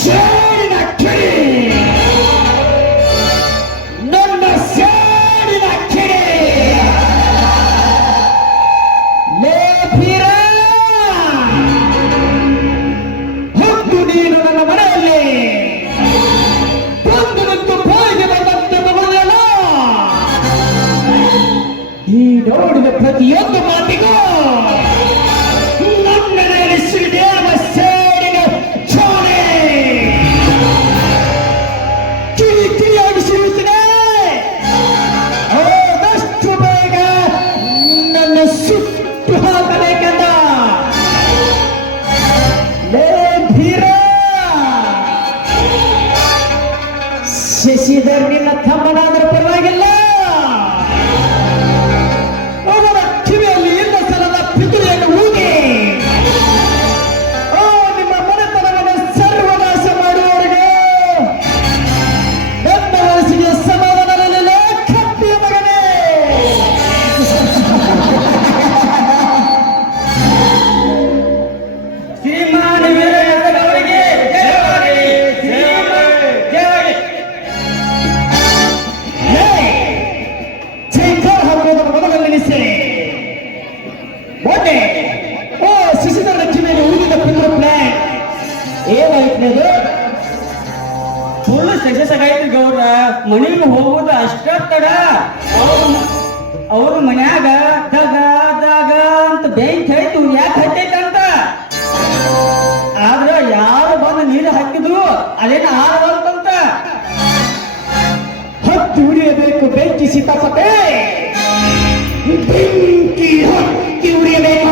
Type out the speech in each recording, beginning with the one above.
ಸೇಡಿನ ಕಿಡಿ. ನನ್ನ ಸೇಡಿನ ಕಿಡಿ. ಲೇ ಭೀರ ಹುಟ್ಟು ನೀನು ನನ್ನ ಮನೆಯಲ್ಲಿ. ಬಂದು ನಿಂತು ಬಾಯಿಗೆ ಬಂದಂತೆ ಮಗುವೆಲ್ಲ ಈ ನೋಡಿದ ಪ್ರತಿಯೊಂದು ಮಾತಿಗೂ ಶಶಿಧರ್ ನಿನ್ನ ತಮ್ಮನಾದರೂ ಪರವಾಗಿಲ್ಲ. ಫುಲ್ ಸಕ್ಸಸ್ ಆಗೈತಿ ಗೌರ ಮನೆಗೆ ಹೋಗುದು ಅಷ್ಟ ತಡ. ಅವ್ರ ಮನ್ಯಾಗ ದಗ ದಗ ಅಂತ ಬೆಂಕಿ ಹೈತು ಯಾಕೆ ಹತ್ತೈತಂತ ಆದ್ರ ಯಾರು ಬಂದು ನೀರು ಹಾಕಿದ್ರು ಅದೇನ ಆರವಂತಂತ ಹತ್ತು ಉರಿಯಬೇಕು ಬೆಂಕಿ ಸಿತಾಪತೆ. ಬೆಂಕಿ ಹತ್ತಿ ಉರಿಯಬೇಕು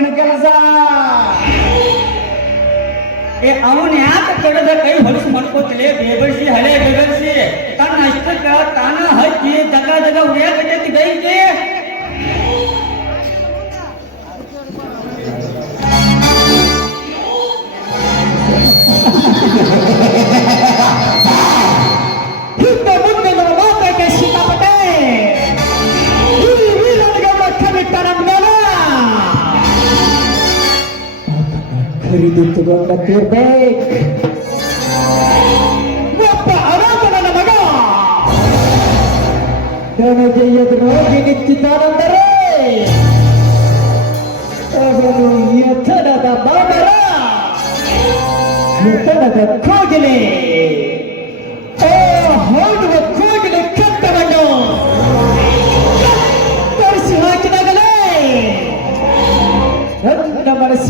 ಈ ಮಾಂತಿಗಿನ ಕೆಲಸ ಏ ಅವನ್ ಯಾಕೆ ಕಡದ ಕೈ ಹೊಲಸು ಮಾಡ್ಕೋತಿಲೆ ಬೇಬಡಿಸಿ ಹಳೆ ಬೆಗರಿಸಿ ತನ್ನ ಅಷ್ಟಕ್ಕ ತಾನ ಹಚ್ಚಿ ದಗ ದಗ ಉರಿಯಾಕತ್ತೈತಿ ಗೈಗೆ ಖರೀದಿಟ್ಟುಕೊಂಡ ತೀರ್ಬೇಕು ಒಬ್ಬ ಅನಾಥನ ಮಗ. ನನಗೆ ಎದುರೋಗಿ ನಿಂತಿದ್ದಾನೆಂದರೆ ಅವನು ಯಥನದ ಬಾಬರ ಯಥನದ ಕೋಗಿಲೆ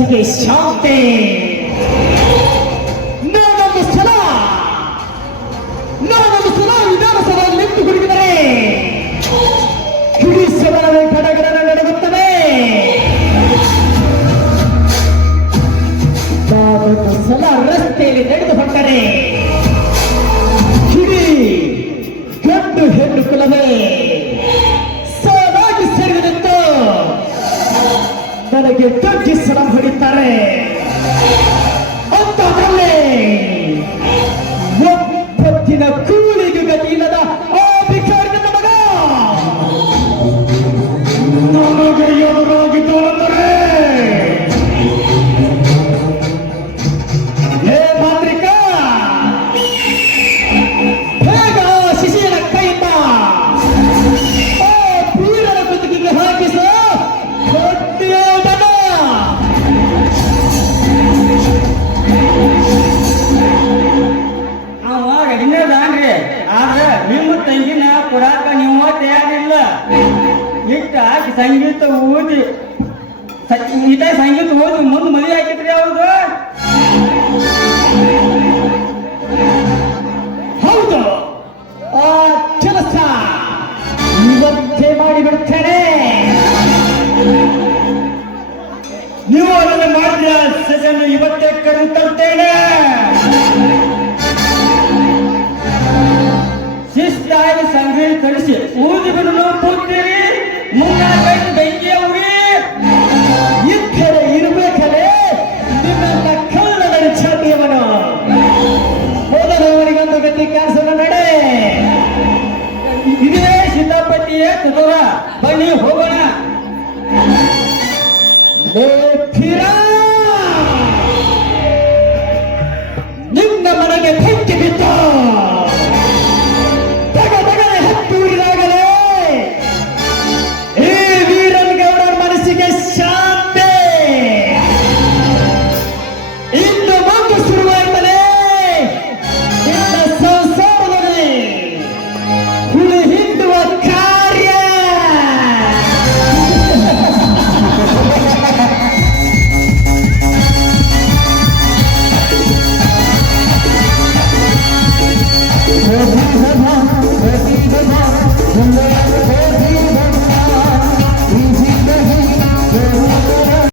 ನನ್ನ ಮನಸ್ಸಿಗೆ ಹಾಕಿ ಸಂಗೀತ ಓದಿ. ಈತ ಸಂಗೀತ ಓದಿ ಮುಂದೆ ಮದುವೆ ಹಾಕಿದ್ರಿ ಅವ್ರದ್ದು ಹೌದು. ಆ ಇವತ್ತೇ ಮಾಡಿಬಿಡ್ತೇನೆ. ನೀವು ಅದನ್ನು ಮಾಡಿದ ಸಜನ್ನು ಇವತ್ತೇ ಕರು ತರ್ತೇನೆ. ಶಿಸ್ತಾಗಿ ಸಂಗೀತ ಕಳಿಸಿ ಊದಿ ಬಿಡಲು ಕೂತೀರಿ ಮುಂಗಡ ಕೈ ಬೆಂಕಿಯ ಉರಿ ಇದ್ದರೆ ಇರಬೇಕಲೇ ನಿನ್ನಂತ ಕಳ್ಳದ ಚಾಟಿಯವನು ಹೋದರವರಿಗೊಂದು ಗತಿ ಕಾಸನ ನಡೆ ಇದೇ ಸಿದ್ಧಾಪಟ್ಟಿಯೇ ತುದರ ಬನ್ನಿ ಹೋಗೋಣ ಲೇಖಿರಾ